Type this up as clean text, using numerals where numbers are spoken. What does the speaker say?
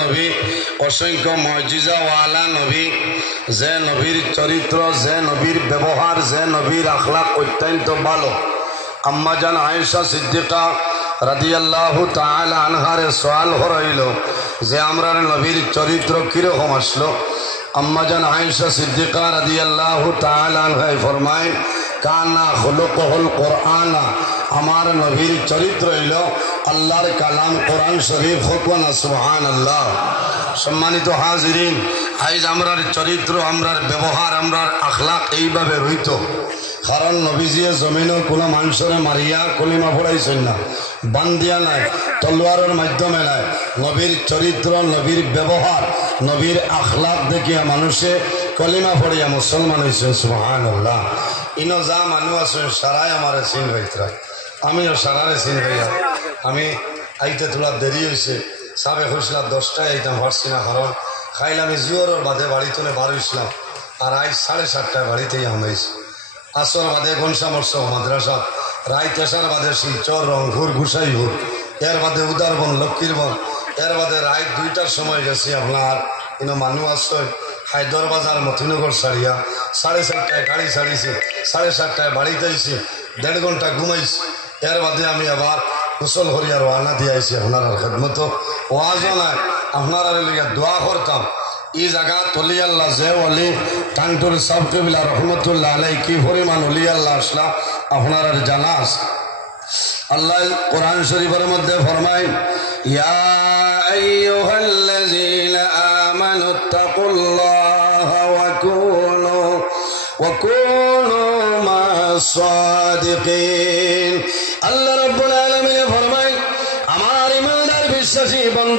নবী অসংখ্য মুজিজাওয়ালা নবী, যে নবীর চরিত্র, যে নবীর ব্যবহার, যে নবীর আখলাক অত্যন্ত ভালো। আম্মা জান আয়েশা সিদ্দিকা রাদিয়াল্লাহু তাআলা আনহারে সওয়াল হইল যে আমরার নবীর চরিত্র কিরকম আসলো। আম্মা জান আয়েশা সিদ্দিকা রাদিয়াল্লাহু তাআলা আনহা ফরমায় কানা খুলুকুল কুরআনা, আমার নবীর চরিত্র হইল আল্লাহর কালাম কোরআন শরীফ। হুকুনা সুবহানাল্লাহ। সম্মানিত হাজিরিন, আজ আমরার চরিত্র, আমরার ব্যবহার, আমরার আখলাক এইভাবে রইত কারণ নবীজিয়ে জমিনও কোনো মানুষরে মারিয়া কলিমা পড়াইছেন না, বান্দিয়া নাই, তলোয়ারের মাধ্যমে নাই। নবীর চরিত্র, নবীর ব্যবহার, নবীর আখলাক দেখিয়া মানুষে কলিমা পড়িয়া মুসলমান হয়েছেন। সুবহানাল্লাহ। ইনো যা মানুষ আছেন সারাই আমার চিন হইতরা, আমিও সারারে চিন হইয়া। আমি আইতে তোলা দেরি হয়েছে, সাবে হইছিলাম 10টায় আইতাম, পারছি না কারণ খাইলাম জিওরের বাদে বাড়িতে বার হইছিলাম, আর আজ 7:30টায় বাড়িতেই আমাইছি। আসর বাদে ঘনশ্যামর্ষ মাদ্রাসা, রায় তেসার বাদে শিলচর, রংপুর, গুসাইপুর, এর বাদে উদারবন, লক্ষ্মীরবন, এর বাদে রায় 2টার সময় গেছি আপনার ইনো মানুষ আসছে হায়দর বাজার মতিনগর সারিয়া। 4:30টায় গাড়ি ছাড়িয়েছি, 7:30টায় বাড়িতে আইছি, 1.5 ঘন্টা ঘুমাইছি। এর বাদে আমি আবার গোসল হরিয়ার ওয়ানা দিয়ে আইছি আপনার খেদমত। ওয়াজও নাই, আপনার লিগে দোয়া করতাম। এই জায়গা তলি আল্লাহ যে অলি টাংটুর সাহেব কেবিলা রহমতুল্লাহ আলাই কি পরিমাণ অলি আল্লাহ আসলা আপনার জানাস। আল্লাহ কোরআন শরীফের মধ্যে ফরমায় ইয়া আইয়ুহাল্লাযীনা আমানুত্তাকুল্লাহা ওয়া কুনু মা'আস